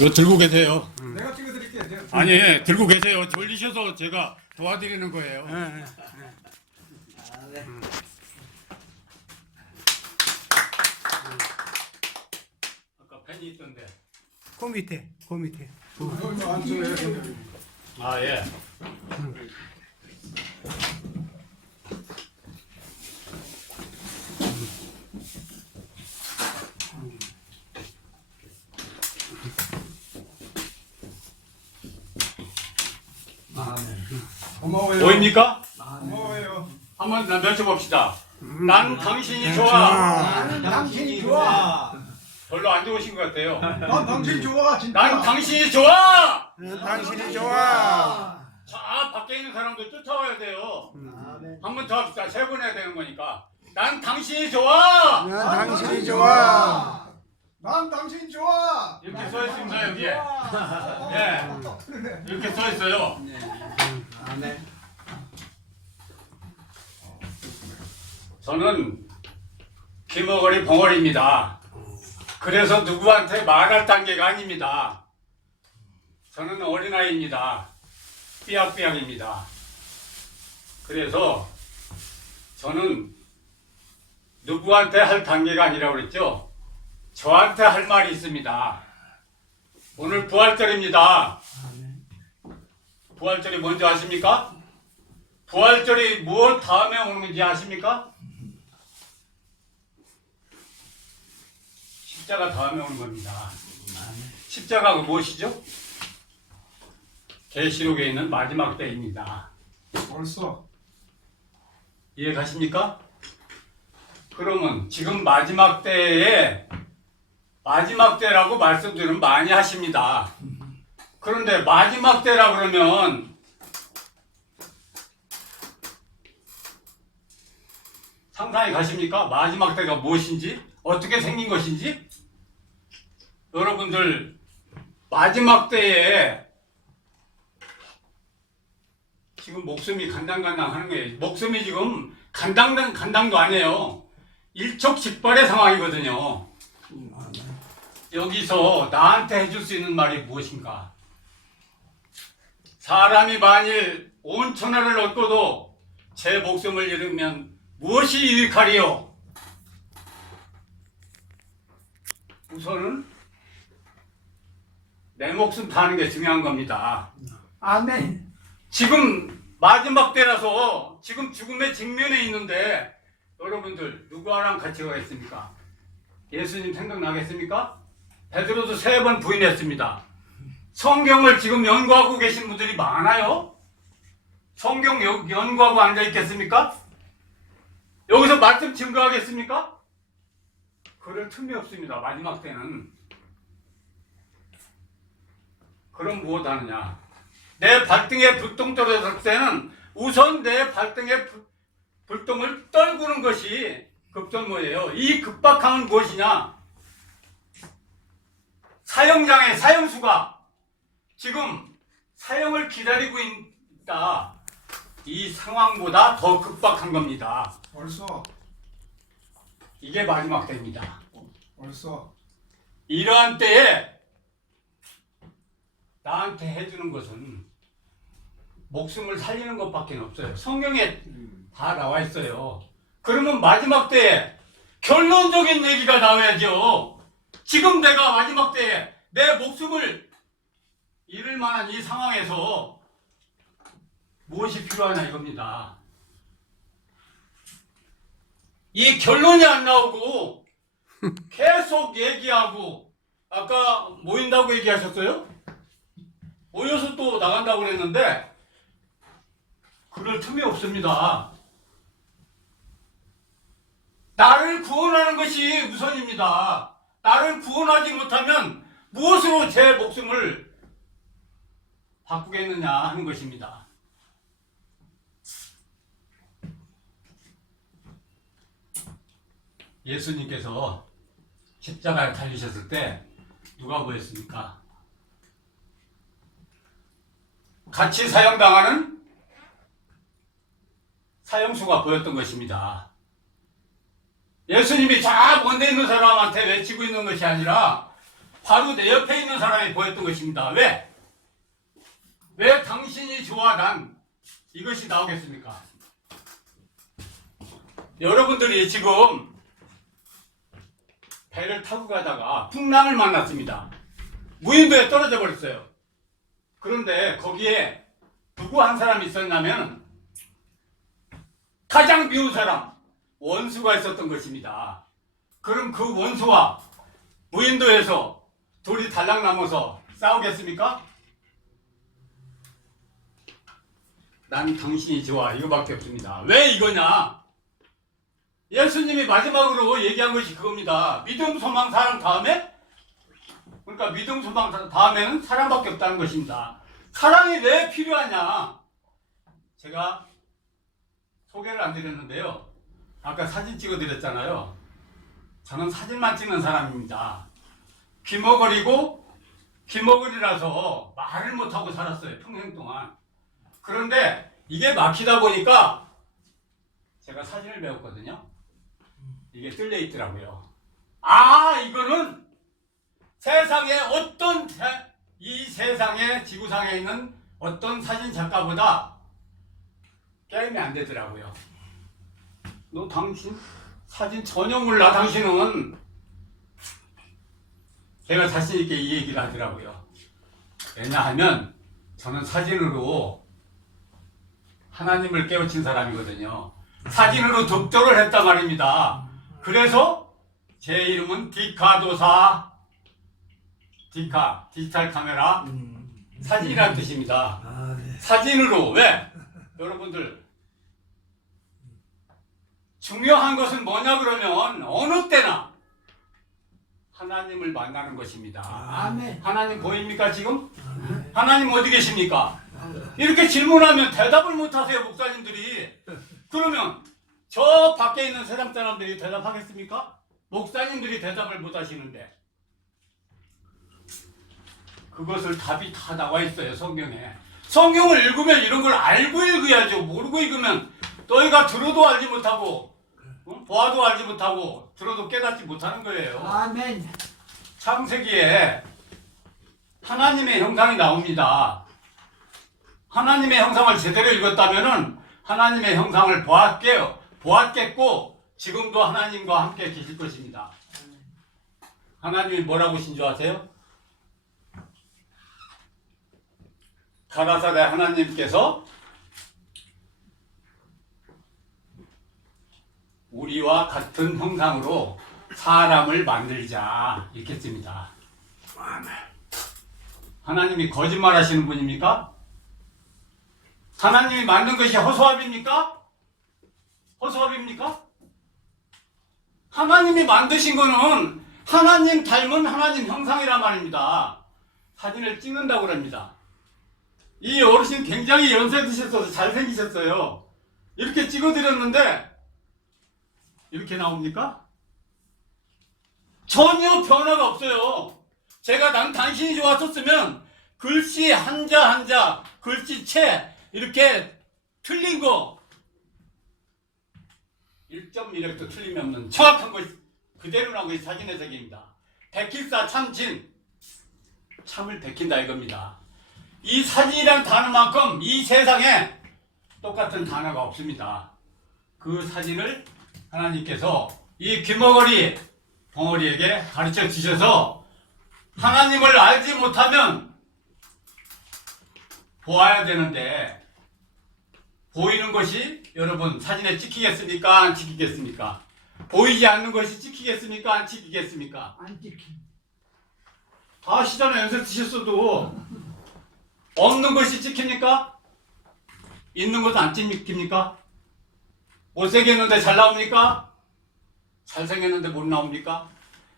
이거 들고 계세요. 내가 찍어드릴게요. 아니, 들고 계세요. 졸리셔서 제가 도와드리는 거예요. 아까 펜이 있던데. 그 밑에, 그 밑에. 아, 예. 고마워요. 보입니까? 고마워요. 한번 맺혀봅시다. 난 당신이 좋아. 당신이 좋아. 별로 안 좋으신 것 같아요. 난 당신이 좋아 진짜. 난 당신이 좋아! 당신이 좋아. 자, 밖에 있는 사람들 쫓아와야 돼요. 한 번 더 합시다. 세 번 해야 되는 거니까. 난 당신이 좋아! 당신이 좋아. 난 당신 좋아. 이렇게 써 있습니다, 여기에. 예. 이렇게 써 있어요. 저는 김어거리 봉어리입니다. 그래서 누구한테 말할 단계가 아닙니다. 저는 어린아이입니다. 삐약삐약입니다. 그래서 저는 누구한테 할 단계가 아니라고 그랬죠? 저한테 할 말이 있습니다. 오늘 부활절입니다. 부활절이 뭔지 아십니까? 부활절이 무엇 다음에 오는 건지 아십니까? 십자가 다음에 오는 겁니다. 십자가가 무엇이죠? 계시록에 있는 마지막 때입니다. 벌써. 이해 가십니까? 그러면 지금 마지막 때에 마지막 때라고 말씀들은 많이 하십니다. 그런데 마지막 때라 그러면 상상이 가십니까? 마지막 때가 무엇인지? 어떻게 생긴 것인지? 여러분들 마지막 때에 지금 목숨이 간당간당 하는 거예요. 목숨이 지금 간당도 아니에요. 일촉즉발의 상황이거든요. 여기서 나한테 해줄 수 있는 말이 무엇인가? 사람이 만일 온 천하를 얻고도 제 목숨을 잃으면 무엇이 유익하리요? 우선은 내 목숨 타는 게 중요한 겁니다. 아멘. 지금 마지막 때라서 지금 죽음의 직면에 있는데 여러분들 누구랑 같이 가겠습니까? 예수님 생각나겠습니까? 베드로도 3번 부인했습니다. 성경을 지금 연구하고 계신 분들이 많아요? 성경 연구하고 앉아있겠습니까? 여기서 말씀 증거하겠습니까? 그럴 틈이 없습니다. 마지막 때는. 그럼 무엇 하느냐? 내 발등에 불똥 떨어졌을 때는 우선 내 발등에 불똥을 떨구는 것이 급선무예요. 이 급박함은 무엇이냐? 사형장의 사형수가 지금 사형을 기다리고 있다. 이 상황보다 더 급박한 겁니다. 벌써. 이게 마지막 때입니다. 벌써. 이러한 때에 나한테 해주는 것은 목숨을 살리는 것밖에 없어요. 성경에 다 나와 있어요. 그러면 마지막 때에 결론적인 얘기가 나와야죠. 지금 내가 마지막 때에 내 목숨을 잃을 만한 이 상황에서 무엇이 필요하냐 이겁니다. 이 결론이 안 나오고 계속 얘기하고 아까 모인다고 얘기하셨어요? 모여서 또 나간다고 그랬는데 그럴 틈이 없습니다. 나를 구원하는 것이 우선입니다. 나를 구원하지 못하면 무엇으로 제 목숨을 바꾸겠느냐 하는 것입니다. 예수님께서 십자가에 달리셨을 때 누가 보였습니까? 같이 사형당하는 사형수가 보였던 것입니다. 예수님이 저 먼데 있는 사람한테 외치고 있는 것이 아니라 바로 내 옆에 있는 사람이 보였던 것입니다. 왜? 왜 당신이 좋아 난 이것이 나오겠습니까? 여러분들이 지금 배를 타고 가다가 풍랑을 만났습니다. 무인도에 떨어져 버렸어요. 그런데 거기에 누구 한 사람이 있었냐면 가장 미운 사람, 원수가 있었던 것입니다. 그럼 그 원수와 무인도에서 둘이 달랑나면서 싸우겠습니까? 난 당신이 좋아 이거밖에 없습니다. 왜 이거냐? 예수님이 마지막으로 얘기한 것이 그겁니다. 믿음, 소망, 사랑 다음에, 그러니까 믿음, 소망 다음에는 사랑밖에 없다는 것입니다. 사랑이 왜 필요하냐? 제가 소개를 안 드렸는데요. 아까 사진 찍어 드렸잖아요. 저는 사진만 찍는 사람입니다. 귀머거리라서 말을 못하고 살았어요. 평생 동안. 그런데 이게 막히다 보니까 제가 사진을 배웠거든요. 이게 뜰려 있더라고요. 아, 이거는 세상에 이 세상에 지구상에 있는 어떤 사진 작가보다 게임이 안 되더라고요. 너 당신 사진 전혀 몰라 당신은. 제가 자신 있게 이 얘기를 하더라고요. 왜냐하면 저는 사진으로 하나님을 깨우친 사람이거든요. 사진으로 득도를 했단 말입니다. 그래서 제 이름은 디카도사, 디지털 카메라, 사진이라는 뜻입니다. 사진으로. 왜? 여러분들 중요한 것은 뭐냐 그러면 어느 때나 하나님을 만나는 것입니다. 아멘. 하나님 보입니까 지금? 하나님 어디 계십니까? 이렇게 질문하면 대답을 못하세요 목사님들이. 그러면 저 밖에 있는 세상 사람들이 대답하겠습니까? 목사님들이 대답을 못하시는데. 그것을 답이 다 나와 있어요 성경에. 성경을 읽으면 이런 걸 알고 읽어야죠. 모르고 읽으면 너희가 들어도 알지 못하고 보아도 알지 못하고 들어도 깨닫지 못하는 거예요. 아멘. 창세기에 하나님의 형상이 나옵니다. 하나님의 형상을 제대로 읽었다면은 하나님의 형상을 보았겠고 지금도 하나님과 함께 계실 것입니다. 하나님이 뭐라고 신조하세요? 가라사대 하나님께서 우리와 같은 형상으로 사람을 만들자 이렇게 씁니다. 하나님이 거짓말 하시는 분입니까? 하나님이 만든 것이 허수아비입니까? 허수아비입니까? 하나님이 만드신 거는 하나님 닮은 하나님 형상이란 말입니다. 사진을 찍는다고 합니다. 이 어르신 굉장히 연세 드셔서 잘생기셨어요. 이렇게 찍어드렸는데 이렇게 나옵니까? 전혀 변화가 없어요. 제가 난 당신이 좋았었으면 글씨 한자 글씨체 이렇게 틀린 거 1.1획도 틀림이 없는 정확한 것 그대로 나온 것이 사진의 세계입니다. 백일사 참진, 참을 베낀다 이겁니다. 이 사진이란 단어만큼 이 세상에 똑같은 단어가 없습니다. 그 사진을 하나님께서 이 귀머거리 벙어리에게 가르쳐 주셔서 하나님을 알지 못하면 보아야 되는데 보이는 것이 여러분 사진에 찍히겠습니까? 안 찍히겠습니까? 보이지 않는 것이 찍히겠습니까? 안 찍히겠습니까? 안 찍힌. 다 아시잖아요. 연세 드셨어도 없는 것이 찍힙니까? 있는 것도 안 찍힙니까? 못생겼는데 잘 나옵니까? 잘생겼는데 못 나옵니까?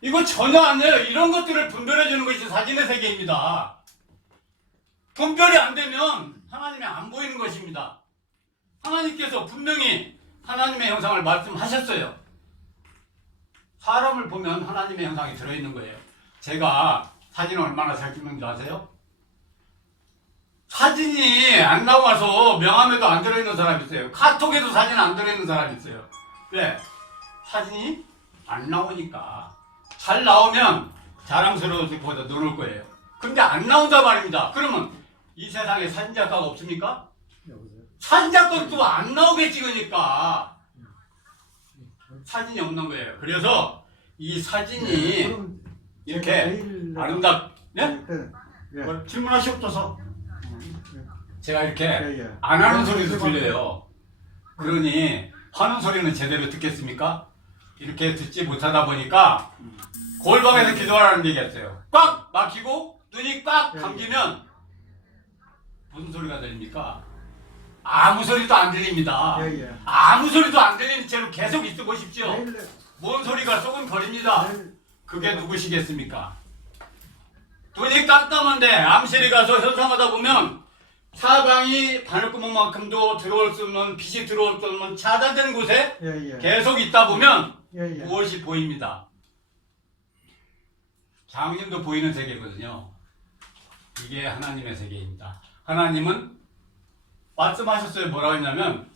이거 전혀 아니에요. 이런 것들을 분별해 주는 것이 사진의 세계입니다. 분별이 안 되면 하나님이 안 보이는 것입니다. 하나님께서 분명히 하나님의 형상을 말씀하셨어요. 사람을 보면 하나님의 형상이 들어있는 거예요. 제가 사진을 얼마나 잘 찍는 줄 아세요? 사진이 안 나와서 명함에도 안 들어있는 사람이 있어요. 카톡에도 사진 안 들어있는 사람이 있어요. 왜? 사진이 안 나오니까. 잘 나오면 자랑스러워서 노를 거예요. 근데 안 나온다 말입니다. 그러면 이 세상에 사진작가가 없습니까? 사진작가도 안 나오게 찍으니까 사진이 없는 거예요. 그래서 이 사진이 이렇게 네? 질문하시옵소서. 제가 이렇게 안 하는 소리도 들려요. 그러니 하는 소리는 제대로 듣겠습니까? 이렇게 듣지 못하다 보니까 골방에서 기도하라는 얘기했어요. 꽉 막히고 눈이 꽉 감기면 무슨 소리가 들립니까? 아무 소리도 안 들립니다. 아무 소리도 안 들리는 채로 계속 있어 보십시오. 뭔 소리가 쏙은 거립니다. 그게 누구시겠습니까? 눈이 깜깜한데 암실에 가서 현상하다 보면 사방이 바늘구멍만큼도 들어올 수 없는 빛이 들어올 수 없는 차단된 곳에 계속 있다 보면 무엇이 보입니다. 장님도 보이는 세계거든요. 이게 하나님의 세계입니다. 하나님은 말씀하셨어요. 뭐라고 했냐면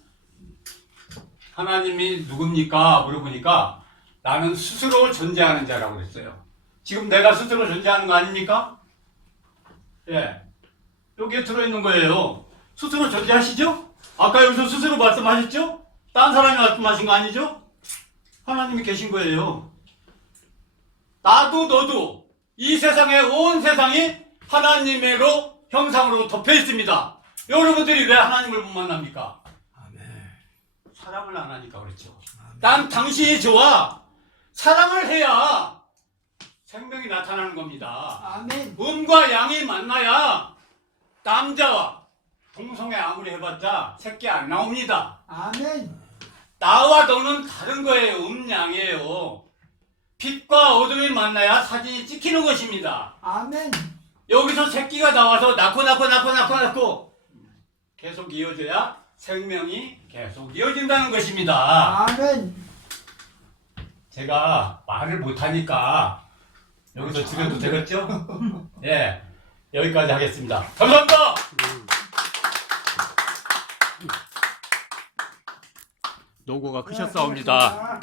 하나님이 누굽니까? 물어보니까 나는 스스로 존재하는 자라고 그랬어요. 지금 내가 스스로 존재하는 거 아닙니까? 예. 여기에 들어있는 거예요. 스스로 존재하시죠? 아까 여기서 스스로 말씀하셨죠? 딴 사람이 말씀하신 거 아니죠? 하나님이 계신 거예요. 나도 너도 이 세상에 온 세상이 하나님으로 형상으로 덮여 있습니다. 여러분들이 왜 하나님을 못 만납니까? 사랑을 안 하니까 그렇죠. 난 당신이 좋아. 사랑을 해야 생명이 나타나는 겁니다. 아멘. 음과 양이 만나야 남자와 동성애 아무리 해봤자 새끼 안 나옵니다. 아멘. 나와 너는 다른 거예요. 음양이에요. 빛과 어둠이 만나야 사진이 찍히는 것입니다. 아멘. 여기서 새끼가 나와서 낳고 계속 이어져야 생명이 계속 이어진다는 것입니다. 아멘. 제가 말을 못하니까 여기서 줄여도 되겠죠? 예, 여기까지 하겠습니다. 감사합니다. 노고가 크셨사옵니다.